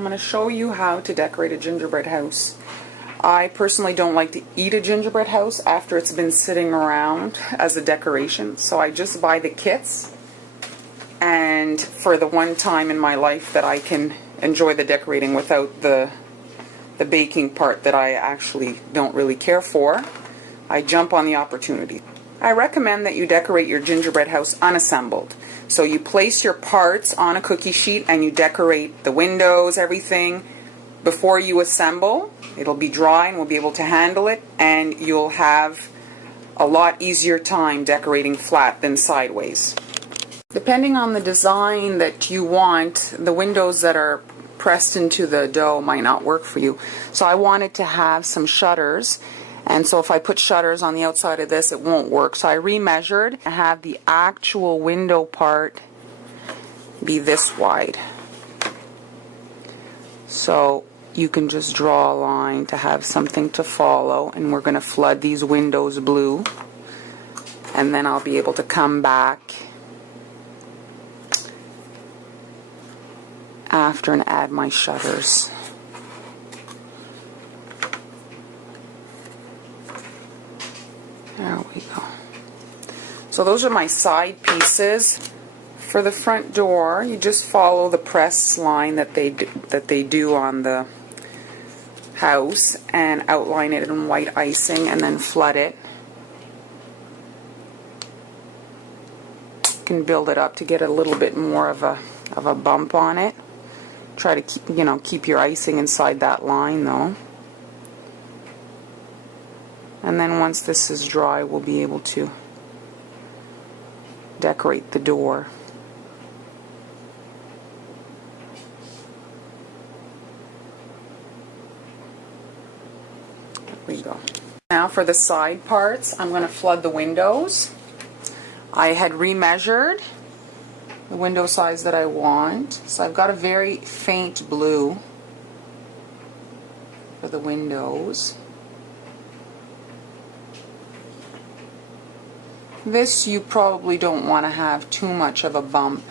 I'm going to show you how to decorate a gingerbread house. I personally don't like to eat a gingerbread house after it's been sitting around as a decoration, so I just buy the kits, and for the one time in my life that I can enjoy the decorating without the baking part that I actually don't really care for, I jump on the opportunity. I recommend that you decorate your gingerbread house unassembled. So you place your parts on a cookie sheet and you decorate the windows, everything, before you assemble. It'll be dry and we'll be able to handle it, and you'll have a lot easier time decorating flat than sideways. Depending on the design that you want, the windows that are pressed into the dough might not work for you. So I wanted to have some shutters, and so if I put shutters on the outside of this, it won't work. So I remeasured and have the actual window part be this wide. So you can just draw a line to have something to follow, and we're going to flood these windows blue, and then I'll be able to come back after and add my shutters. There we go. So those are my side pieces. For the front door, you just follow the press line that they do on the house and outline it in white icing and then flood it. You can build it up to get a little bit more of a bump on it. Try to keep your icing inside that line though. And then once this is dry, we'll be able to decorate the door. There we go. Now for the side parts, I'm going to flood the windows. I had remeasured the window size that I want, so I've got a very faint blue for the windows. This you probably don't want to have too much of a bump.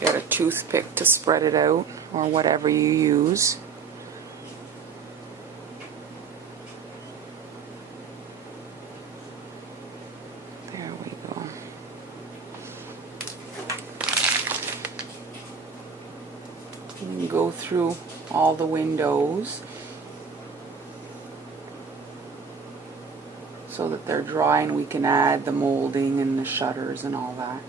Get a toothpick to spread it out, or whatever you use. There we go. And go through all the windows so that they're dry and we can add the molding and the shutters and all that.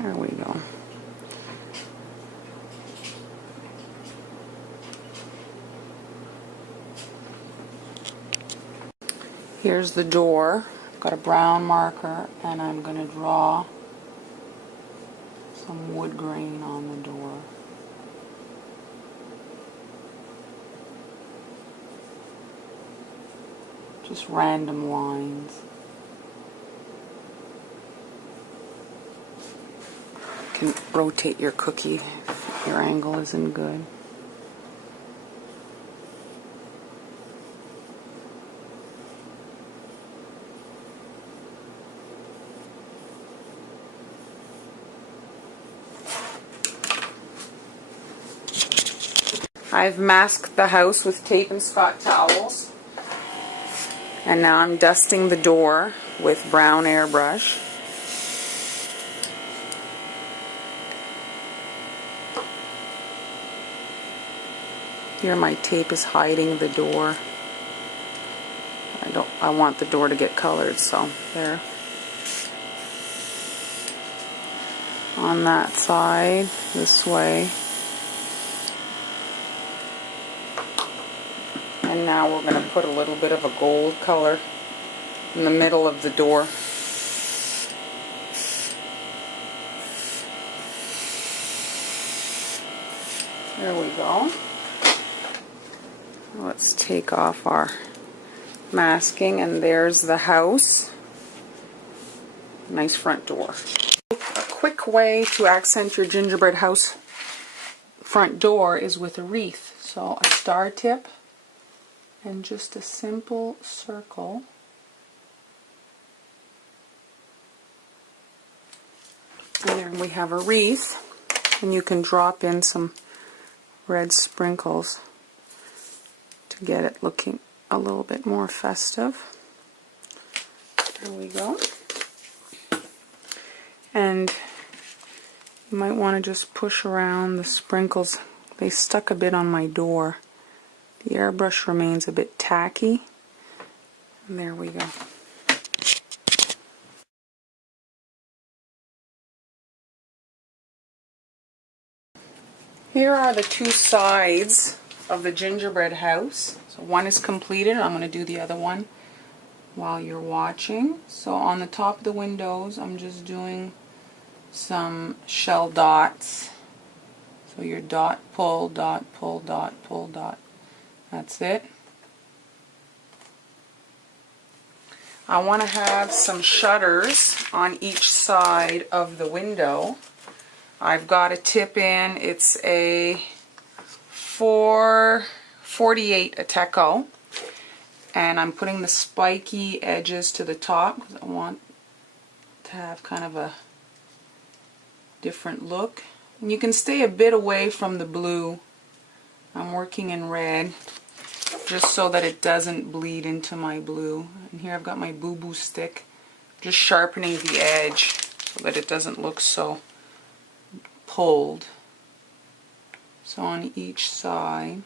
There we go. Here's the door. I've got a brown marker and I'm going to draw some wood grain on the door. Just random lines. You can rotate your cookie if your angle isn't good. I've masked the house with tape and Scott towels, and now I'm dusting the door with brown airbrush. Here my tape is hiding the door. I want the door to get colored, so there. On that side, this way. And now we're going to put a little bit of a gold color in the middle of the door. There we go. Let's take off our masking, and there's the house. Nice front door. A quick way to accent your gingerbread house front door is with a wreath. So a star tip and just a simple circle. And there we have a wreath, and you can drop in some red sprinkles to get it looking a little bit more festive. There we go. And you might want to just push around the sprinkles. They stuck a bit on my door. The airbrush remains a bit tacky. And there we go. Here are the two sides of the gingerbread house. So one is completed. I'm going to do the other one while you're watching. So on the top of the windows, I'm just doing some shell dots. So your dot, pull, dot, pull, dot, pull, dot. That's it. I want to have some shutters on each side of the window. I've got a tip in. It's a 448 Ateco, and I'm putting the spiky edges to the top because I want to have kind of a different look. And you can stay a bit away from the blue. I'm working in red just so that it doesn't bleed into my blue. And here I've got my boo-boo stick, just sharpening the edge so that it doesn't look so pulled. So on each side,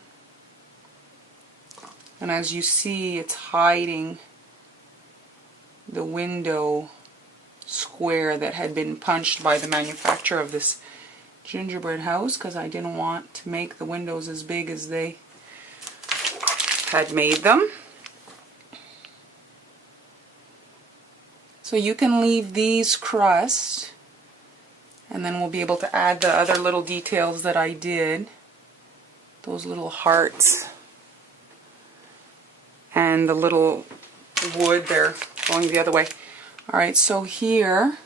and as you see, it's hiding the window square that had been punched by the manufacturer of this gingerbread house, because I didn't want to make the windows as big as they had made them. So you can leave these crusts, and then we'll be able to add the other little details that I did. Those little hearts and the little wood there going the other way. Alright, so here,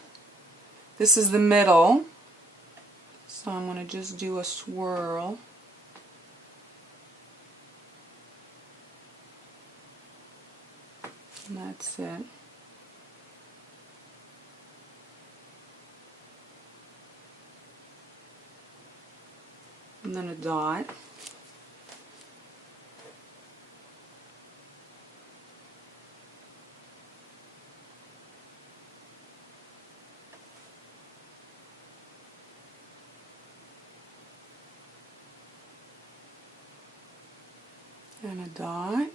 this is the middle. So I'm going to just do a swirl. And that's it. And then a dot. And a dot.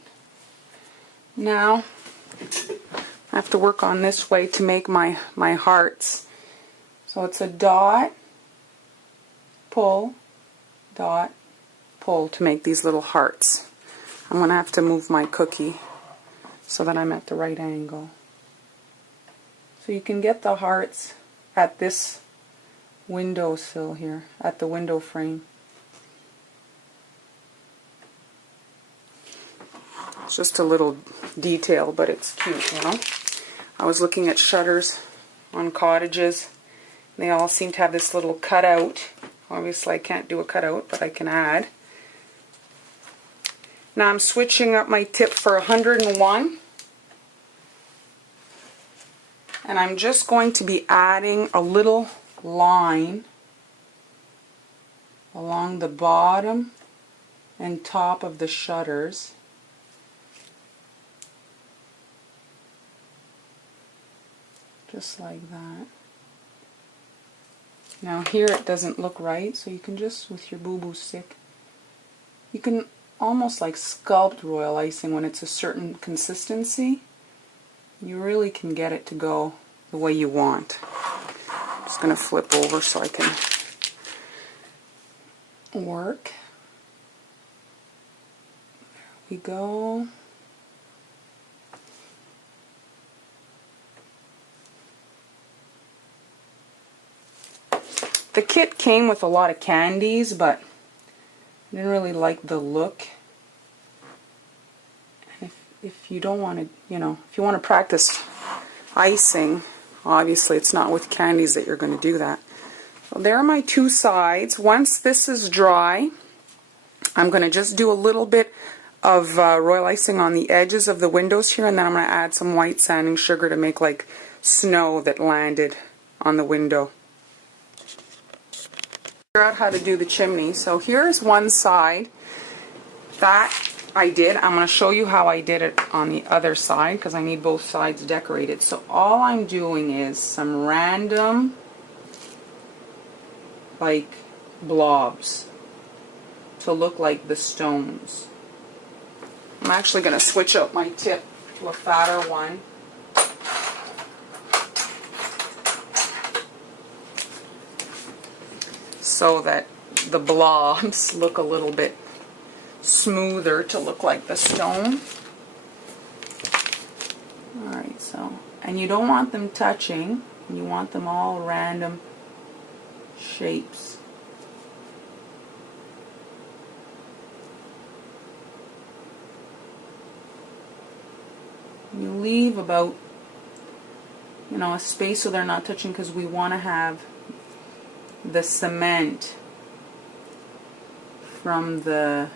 Now I have to work on this way to make my hearts. So it's a dot, pull, dot, pull to make these little hearts. I'm going to have to move my cookie so that I'm at the right angle. So you can get the hearts at this windowsill here, at the window frame. It's just a little detail, but it's cute, you know. I was looking at shutters on cottages. They all seem to have this little cutout. Obviously I can't do a cutout, but I can add. Now I'm switching up my tip for 101. And I'm just going to be adding a little line along the bottom and top of the shutters. Just like that. Now here it doesn't look right, so you can just, with your boo-boo stick, you can almost like sculpt royal icing when it's a certain consistency. You really can get it to go the way you want. I'm just going to flip over so I can work. There we go. The kit came with a lot of candies, but I didn't really like the look. And if you don't want to, you know, if you want to practice icing, obviously it's not with candies that you're going to do that. Well, there are my two sides. Once this is dry, I'm going to just do a little bit of royal icing on the edges of the windows here, and then I'm going to add some white sanding sugar to make like snow that landed on the window. Figure out how to do the chimney. So here's one side that I did. I'm going to show you how I did it on the other side because I need both sides decorated. So all I'm doing is some random like blobs to look like the stones. I'm actually going to switch out my tip to a fatter one. So that the blobs look a little bit smoother to look like the stone. Alright, so, and you don't want them touching, you want them all random shapes. You leave about, you know, a space so they're not touching because we want to have the cement from the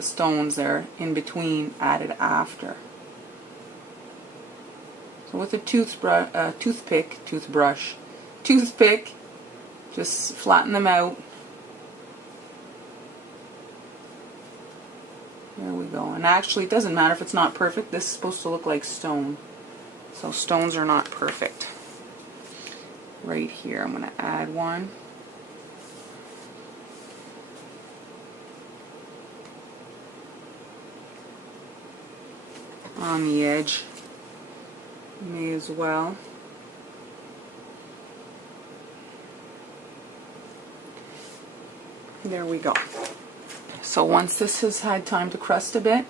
stones there in between added after. So with a toothpick, just flatten them out. There we go. And actually, it doesn't matter if it's not perfect. This is supposed to look like stone. So stones are not perfect. Right here, I'm going to add one. On the edge. May as well. There we go. So once this has had time to crust a bit,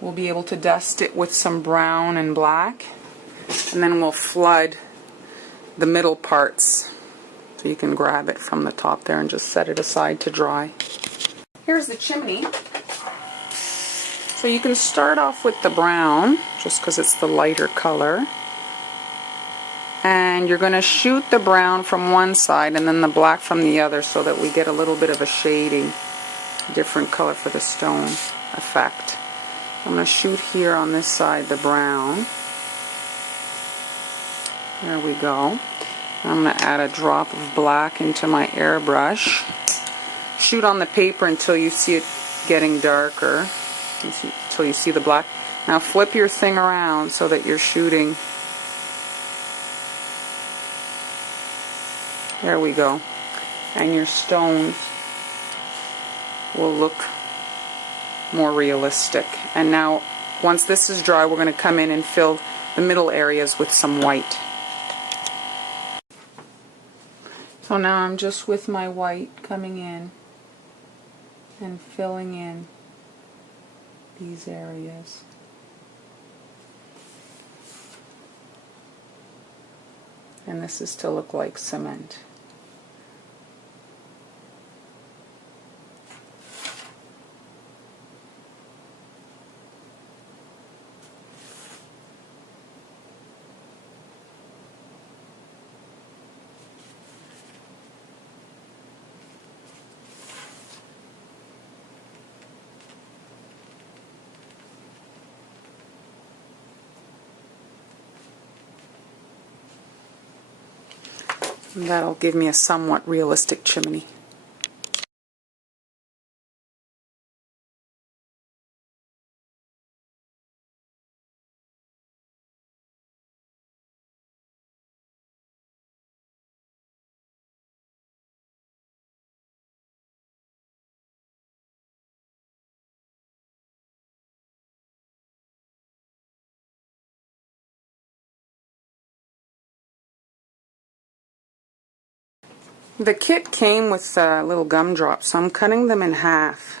we'll be able to dust it with some brown and black, and then we'll flood the middle parts so you can grab it from the top there and just set it aside to dry. Here's the chimney. So you can start off with the brown just because it's the lighter color, and you're going to shoot the brown from one side and then the black from the other so that we get a little bit of a shading, different color for the stone effect. I'm going to shoot here on this side the brown. There we go. I'm going to add a drop of black into my airbrush. Shoot on the paper until you see it getting darker, until you see the black. Now flip your thing around so that you're shooting. There we go. And your stones will look more realistic. And now, once this is dry, we're going to come in and fill the middle areas with some white. So now I'm just with my white coming in and filling in these areas. And this is to look like cement. And that'll give me a somewhat realistic chimney. The kit came with little gumdrops, so I'm cutting them in half.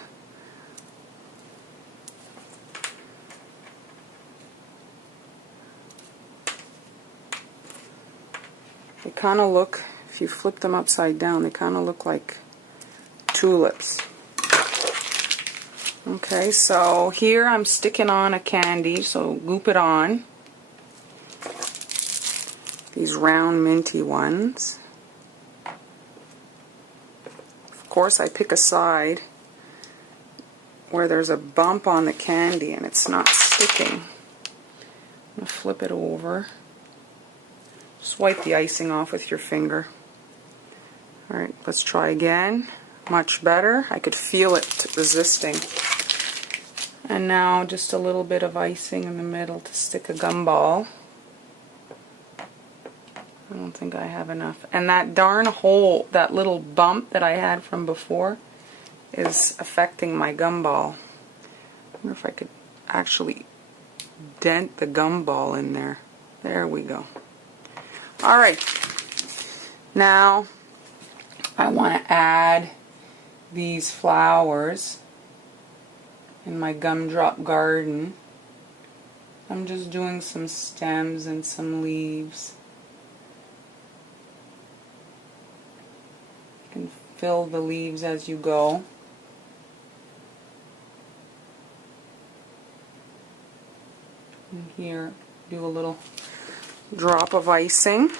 They kind of look, if you flip them upside down, they kind of look like tulips. Okay, so here I'm sticking on a candy, so goop it on. These round minty ones. Of course, I pick a side where there's a bump on the candy and it's not sticking. I'm going to flip it over. Just wipe the icing off with your finger. Alright, let's try again. Much better. I could feel it resisting. And now just a little bit of icing in the middle to stick a gumball. I don't think I have enough. And that darn hole, that little bump that I had from before, is affecting my gumball. I wonder if I could actually dent the gumball in there. There we go. Alright. Now I want to add these flowers in my gumdrop garden. I'm just doing some stems and some leaves. You can fill the leaves as you go. And here, do a little drop of icing.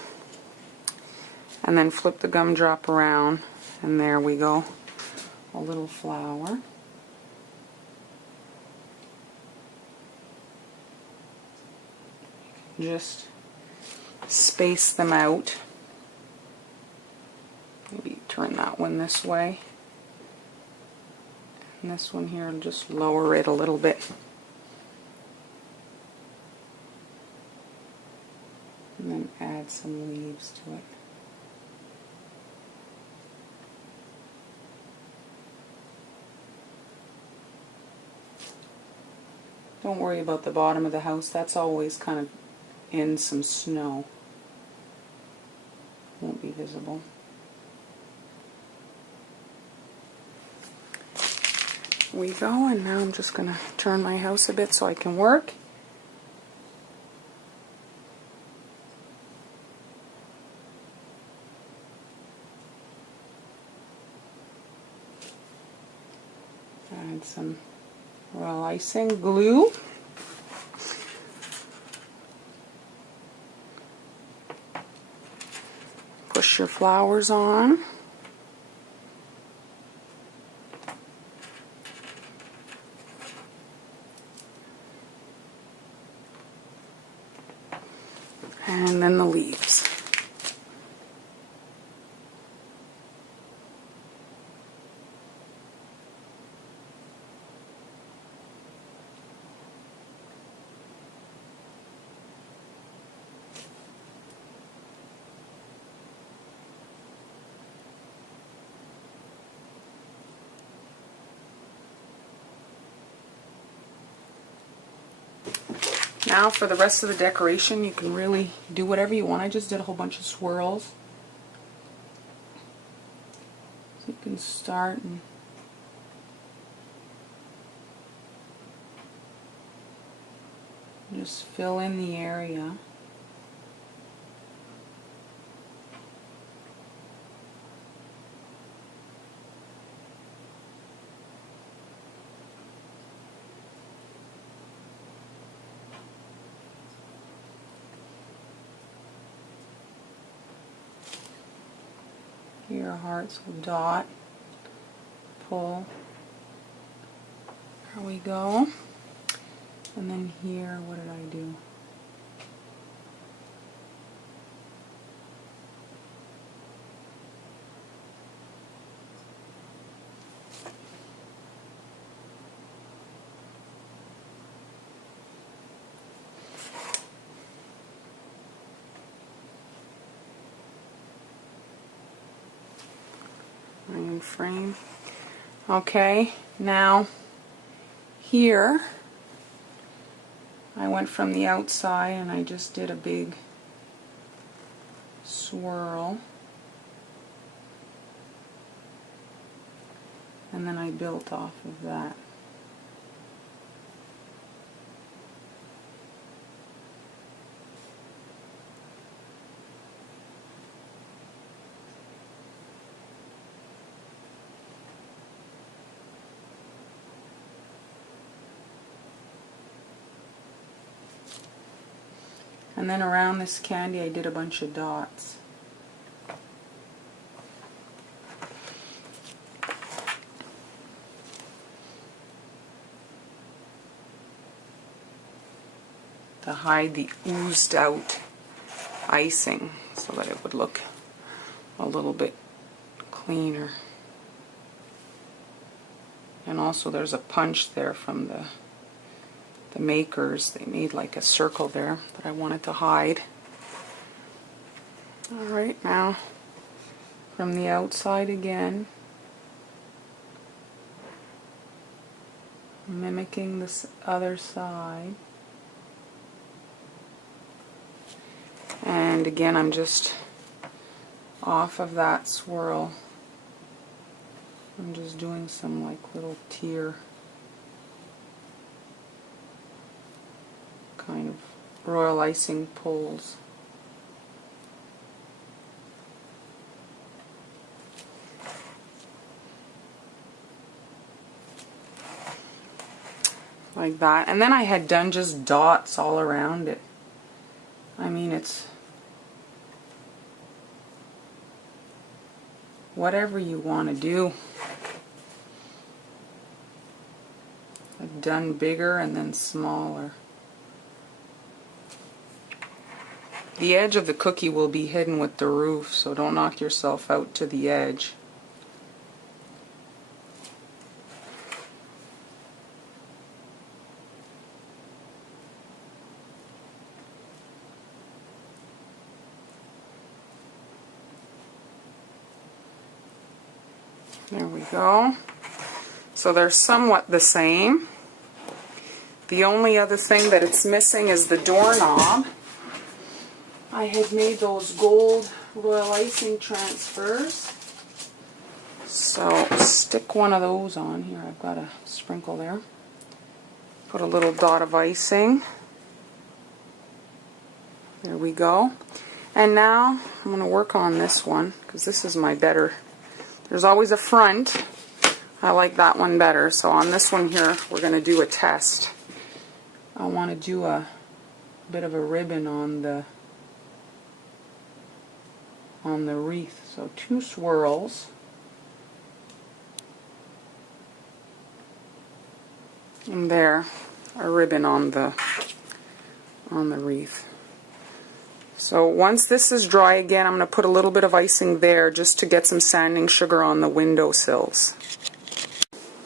And then flip the gumdrop around. And there we go. A little flower. Just space them out. Maybe turn that one this way. And this one here, I'll just lower it a little bit. And then add some leaves to it. Don't worry about the bottom of the house. That's always kind of in some snow. Won't be visible. There we go, and now I'm just going to turn my house a bit so I can work. Add some royal icing glue. Push your flowers on. And then the leaves. Now for the rest of the decoration, you can really do whatever you want. I just did a whole bunch of swirls. So you can start and just fill in the area. Your hearts will dot, pull. There we go. And then here, what did I do? Iron frame. Okay, now here I went from the outside and I just did a big swirl, and then I built off of that. And then around this candy I did a bunch of dots. To hide the oozed out icing so that it would look a little bit cleaner. And also there's a punch there from the makers. They made like a circle there that I wanted to hide. Alright, now from the outside again, mimicking this other side. And again, I'm just off of that swirl. I'm just doing some like little tear kind of royal icing pulls. Like that. And then I had done just dots all around it. I mean, it's whatever you want to do. I've done bigger and then smaller. The edge of the cookie will be hidden with the roof, so don't knock yourself out to the edge. There we go. So they're somewhat the same. The only other thing that it's missing is the doorknob. I had made those gold royal icing transfers. So stick one of those on here. I've got a sprinkle there. Put a little dot of icing. There we go. And now I'm going to work on this one because this is my better. There's always a front. I like that one better. So on this one here, we're going to do a test. I want to do a bit of a ribbon on the wreath. So 2 swirls. And there, a ribbon on the wreath. So once this is dry again, I'm going to put a little bit of icing there just to get some sanding sugar on the windowsills.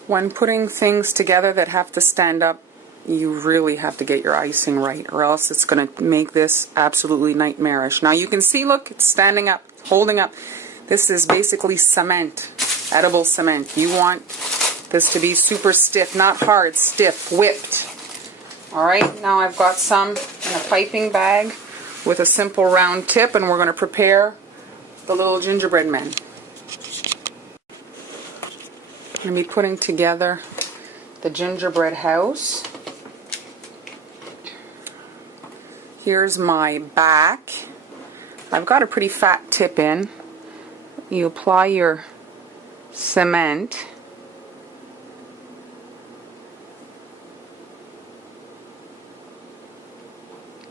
When putting things together that have to stand up, you really have to get your icing right, or else it's going to make this absolutely nightmarish. Now you can see, look, it's standing up, holding up. This is basically cement, edible cement. You want this to be super stiff, not hard, stiff, whipped. Alright, now I've got some in a piping bag with a simple round tip, and we're going to prepare the little gingerbread men. I'm going to be putting together the gingerbread house. Here's my back. I've got a pretty fat tip in. You apply your cement.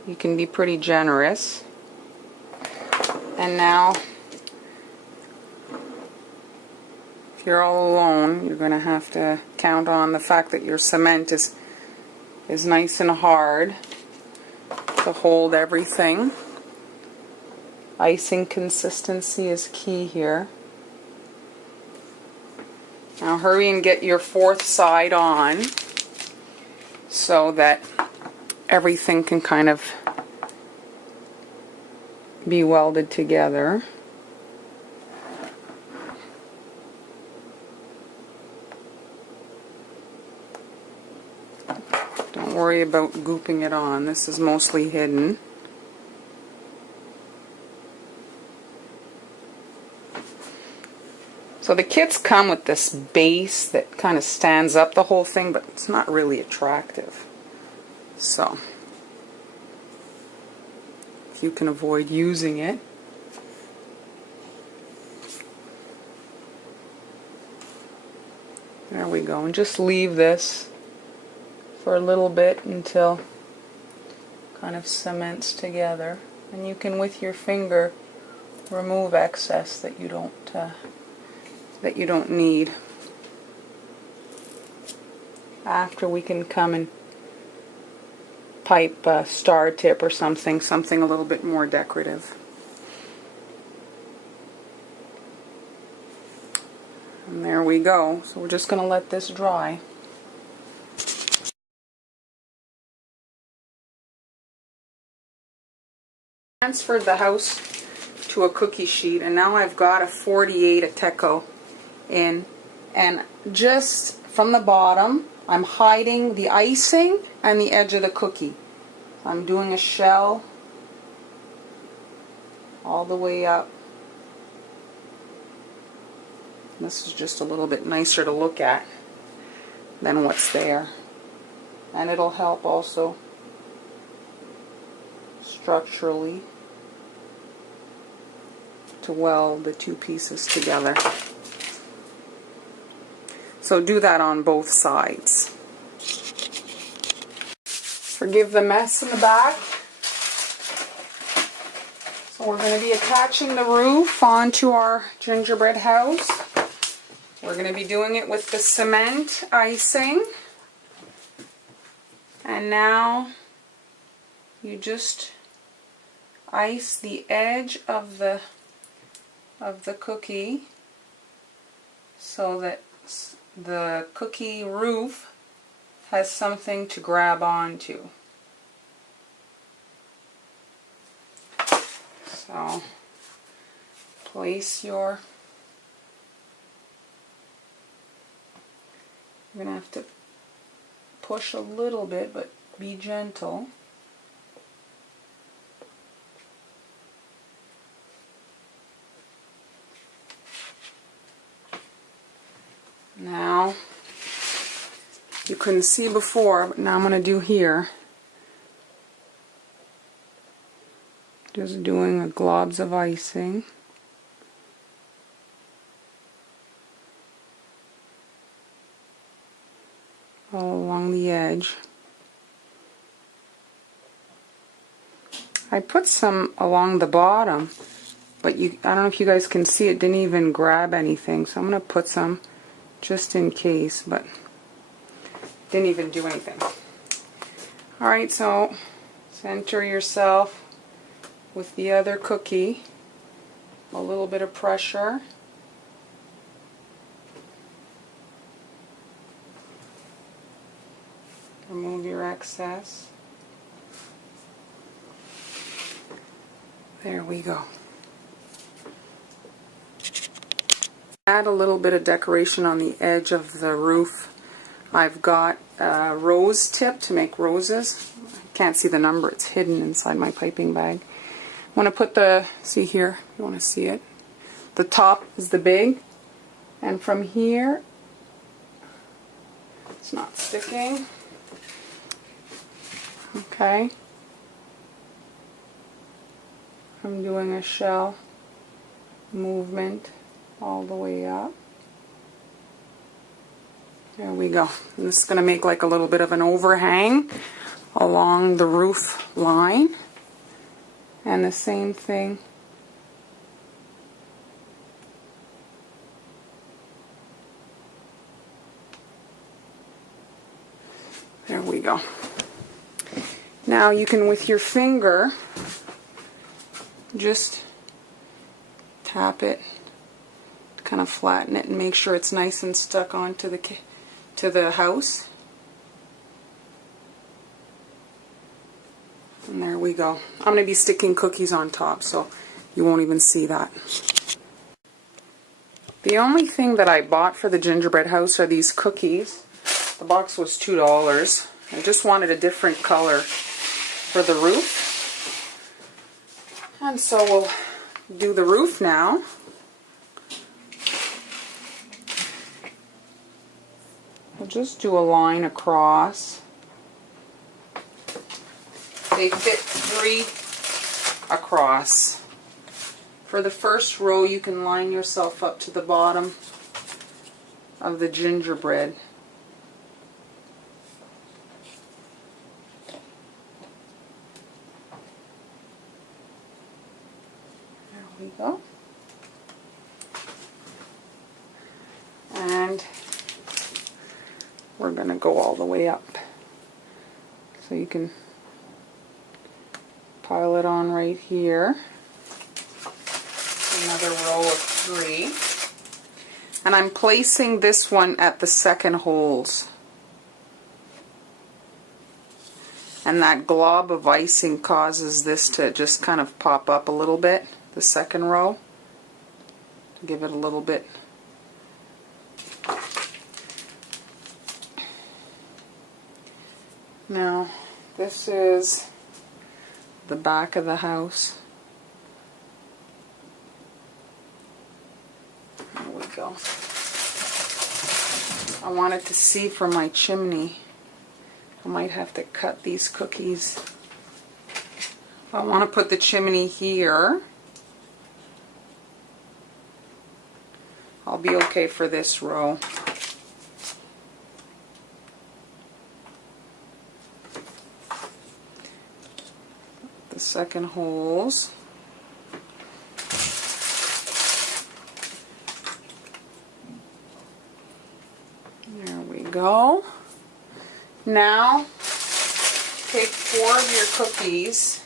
You can be pretty generous. And now, if you're all alone, you're going to have to count on the fact that your cement is nice and hard to hold everything. Icing consistency is key here. Now hurry and get your 4th side on so that everything can kind of be welded together. Don't worry about gooping it on. This is mostly hidden. So the kits come with this base that kind of stands up the whole thing, but it's not really attractive. So, if you can avoid using it. There we go. And just leave this for a little bit until kind of cements together, and you can with your finger remove excess that you don't need. After, we can come and pipe a star tip or something a little bit more decorative. And there we go. So we're just going to let this dry. Transferred the house to a cookie sheet, and now I've got a 48 Ateco in, and just from the bottom I'm hiding the icing and the edge of the cookie. I'm doing a shell all the way up. This is just a little bit nicer to look at than what's there, and it'll help also structurally to weld the two pieces together. So do that on both sides. Forgive the mess in the back. So we're going to be attaching the roof onto our gingerbread house. We're going to be doing it with the cement icing. And now you just ice the edge of the cookie so that the cookie roof has something to grab onto. So place you're going to have to push a little bit, but be gentle. Now, you couldn't see before, but now I'm going to do here. Just doing a globs of icing. All along the edge. I put some along the bottom, but I don't know if you guys can see, it didn't even grab anything, so I'm going to put some just in case, but didn't even do anything. Alright, so center yourself with the other cookie, a little bit of pressure. Remove your excess. There we go. Add a little bit of decoration on the edge of the roof. I've got a rose tip to make roses. I can't see the number, it's hidden inside my piping bag. I want to put the, see here, you want to see it. The top is the big, and from here, it's not sticking. Okay. I'm doing a shell movement all the way up. There we go. And this is going to make like a little bit of an overhang along the roof line. And the same thing there we go. Now you can, with your finger, just tap it, kind of flatten it and make sure it's nice and stuck onto the house. And there we go. I'm going to be sticking cookies on top, so you won't even see that. The only thing that I bought for the gingerbread house are these cookies. The box was $2. I just wanted a different color for the roof. And so we'll do the roof now. We'll just do a line across. They fit 3 across. For the first row, you can line yourself up to the bottom of the gingerbread. we go. And we're going to go all the way up. So you can pile it on right here. Another row of 3. And I'm placing this one at the second holes. And that glob of icing causes this to just kind of pop up a little bit, the second row, to give it a little bit. Now, this is the back of the house. There we go. I wanted to see for my chimney. I might have to cut these cookies. I want to put the chimney here. I'll be okay for this row. The second holes. There we go. Now, take 4 of your cookies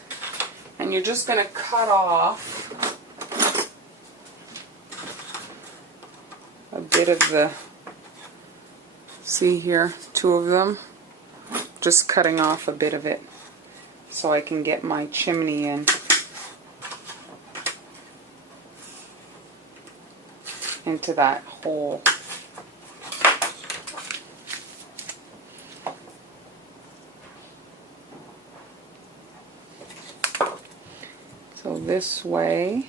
and you're just going to cut off a bit of the, see here, 2 of them, just cutting off a bit of it so I can get my chimney in. Into that hole. So this way,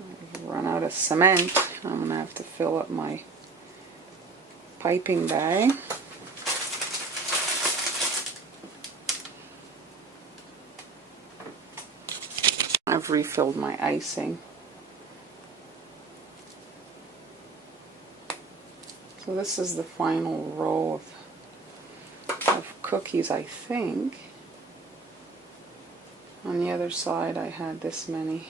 I've run out of cement. I'm going to have to fill up my piping bag. I've refilled my icing. So this is the final row of cookies, I think. On the other side I had this many.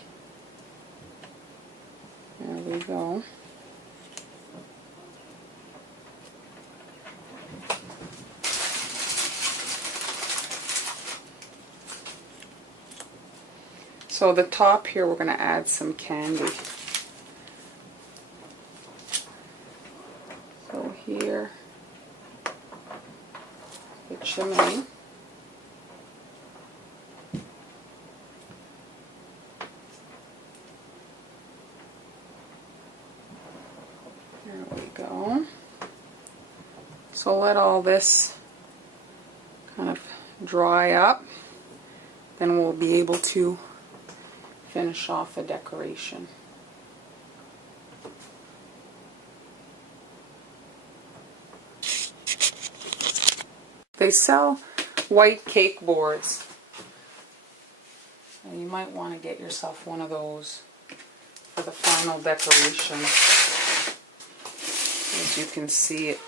There we go. So the top here we're going to add some candy. So here, the chimney. There we go. So let all this kind of dry up, then we'll be able to finish off the decoration. They sell white cake boards. And you might want to get yourself one of those for the final decoration. As you can see, it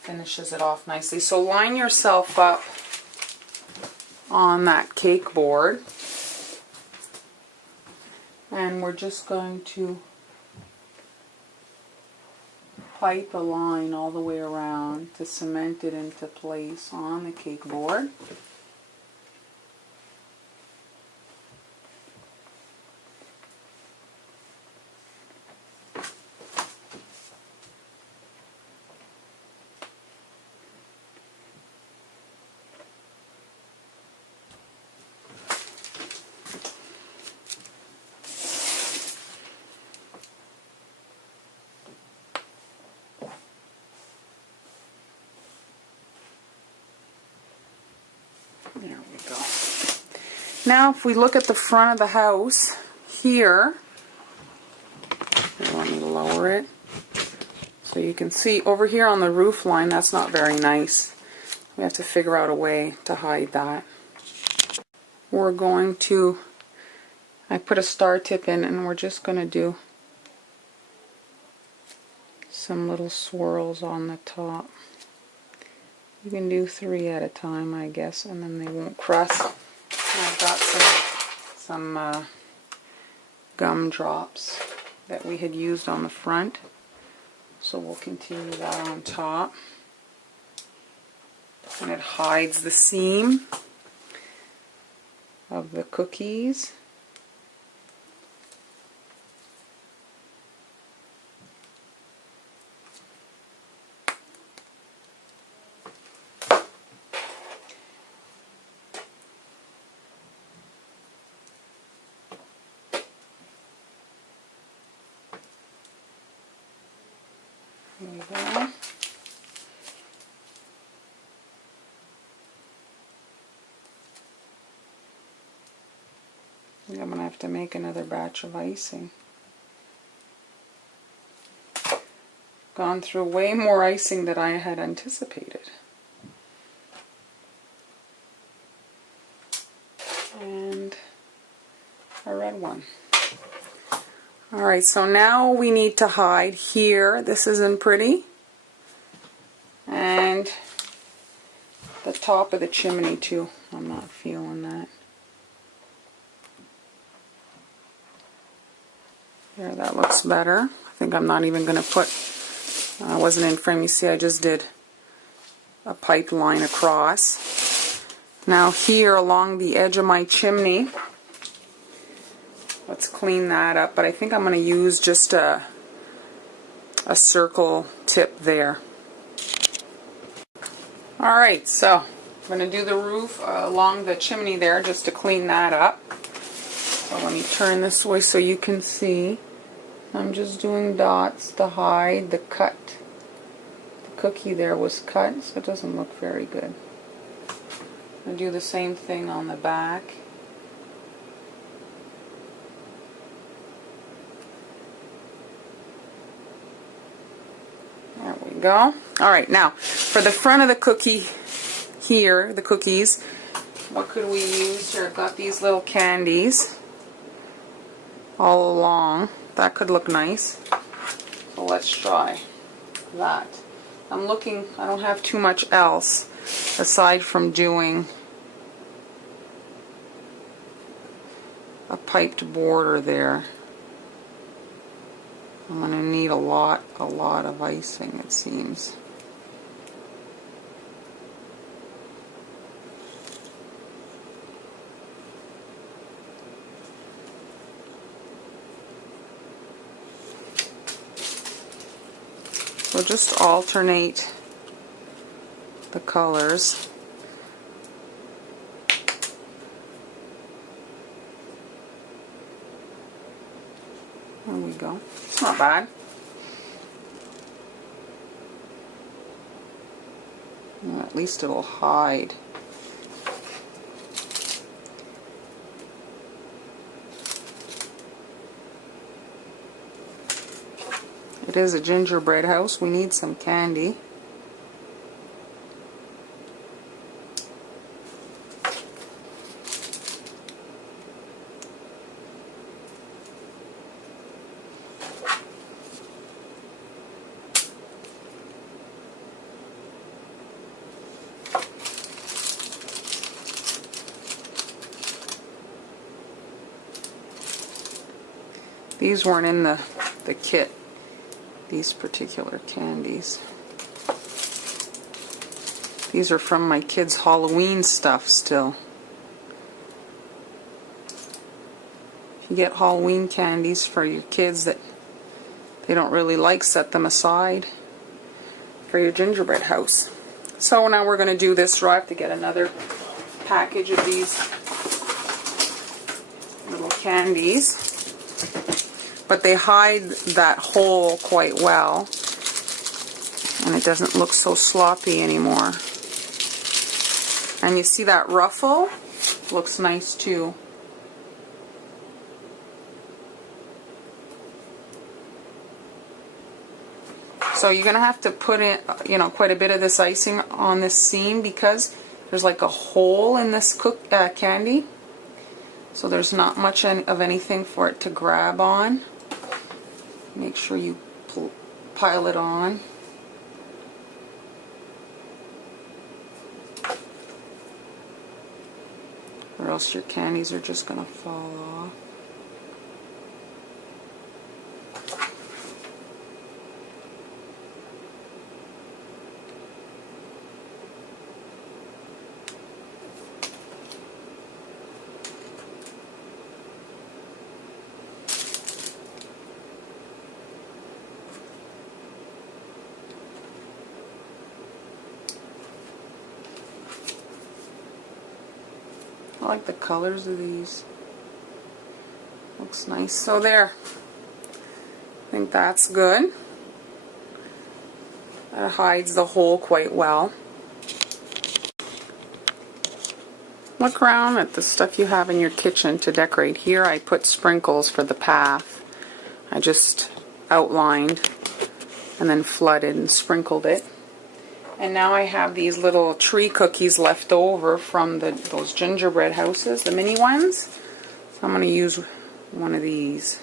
finishes it off nicely. So line yourself up on that cake board. And we're just going to pipe a line all the way around to cement it into place on the cake board. There we go. Now if we look at the front of the house here, let me lower it so you can see over here on the roof line, that's not very nice. We have to figure out a way to hide that. We're going to, I put a star tip in and we're just going to do some little swirls on the top. You can do 3 at a time, I guess, and then they won't crust. And I've got some gum drops that we had used on the front, so we'll continue that on top. And it hides the seam of the cookies. There we go. I'm going to have to make another batch of icing. Gone through way more icing than I had anticipated. And a red one. Alright, so now we need to hide here. This isn't pretty. And the top of the chimney too. I'm not feeling that. There, that looks better. I think I'm not even going to put, I wasn't in frame, you see I just did a pipeline across. Now here along the edge of my chimney, let's clean that up, but I think I'm going to use just a circle tip there. Alright, so I'm going to do the roof along the chimney there just to clean that up. So let me turn this way so you can see. I'm just doing dots to hide the cut. The cookie there was cut, so it doesn't look very good. I'll do the same thing on the back. There we go. Alright, now for the front of the cookie here, the cookies, what could we use here? I've got these little candies all along. That could look nice. So let's try that. I'm looking, I don't have too much else aside from doing a piped border there. I'm going to need a lot of icing, it seems. So just alternate the colors. There we go. It's not bad. Well, at least it'll hide. It is a gingerbread house. We need some candy. These weren't in the kit, these particular candies. These are from my kids' Halloween stuff still. If you get Halloween candies for your kids that they don't really like, set them aside for your gingerbread house. So now we're going to do this row. I have to get another package of these little candies. But they hide that hole quite well, and it doesn't look so sloppy anymore. And you see that ruffle? Looks nice too. So you're going to have to put in, quite a bit of this icing on this seam because there's like a hole in this candy. So there's not much of anything for it to grab on. Make sure you pile it on. Or else your candies are just going to fall off. I like the colors of these. Looks nice. So there. I think that's good. That hides the hole quite well. Look around at the stuff you have in your kitchen to decorate. Here I put sprinkles for the path. I just outlined and then flooded and sprinkled it. And now I have these little tree cookies left over from those gingerbread houses, the mini ones. So I'm going to use one of these.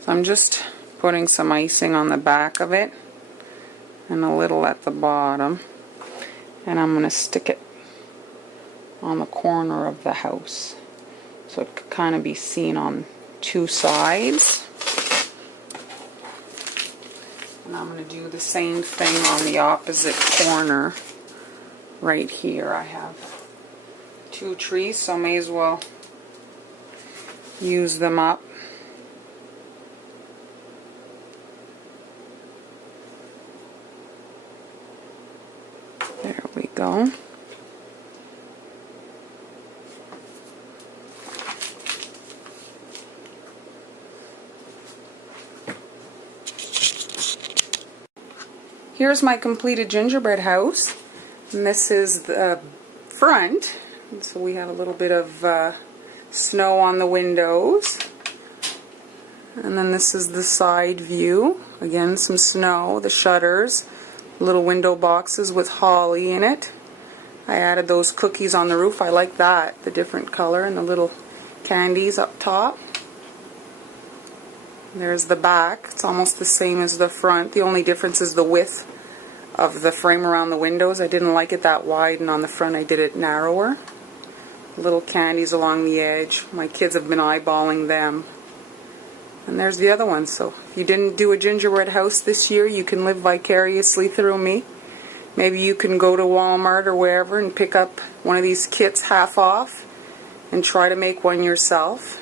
So I'm just putting some icing on the back of it and a little at the bottom. And I'm going to stick it on the corner of the house so it could kind of be seen on two sides. And I'm going to do the same thing on the opposite corner right here. I have two trees, so I may as well use them up. There we go. Here's my completed gingerbread house, and this is the front. And so we have a little bit of snow on the windows, and then this is the side view. Again, some snow, the shutters, little window boxes with holly in it. I added those cookies on the roof. I like that, the different color, and the little candies up top. There's the back. It's almost the same as the front. The only difference is the width of the frame around the windows. I didn't like it that wide, and on the front I did it narrower. Little candies along the edge. My kids have been eyeballing them. And there's the other one. So if you didn't do a gingerbread house this year, you can live vicariously through me. Maybe you can go to Walmart or wherever and pick up one of these kits half off and try to make one yourself.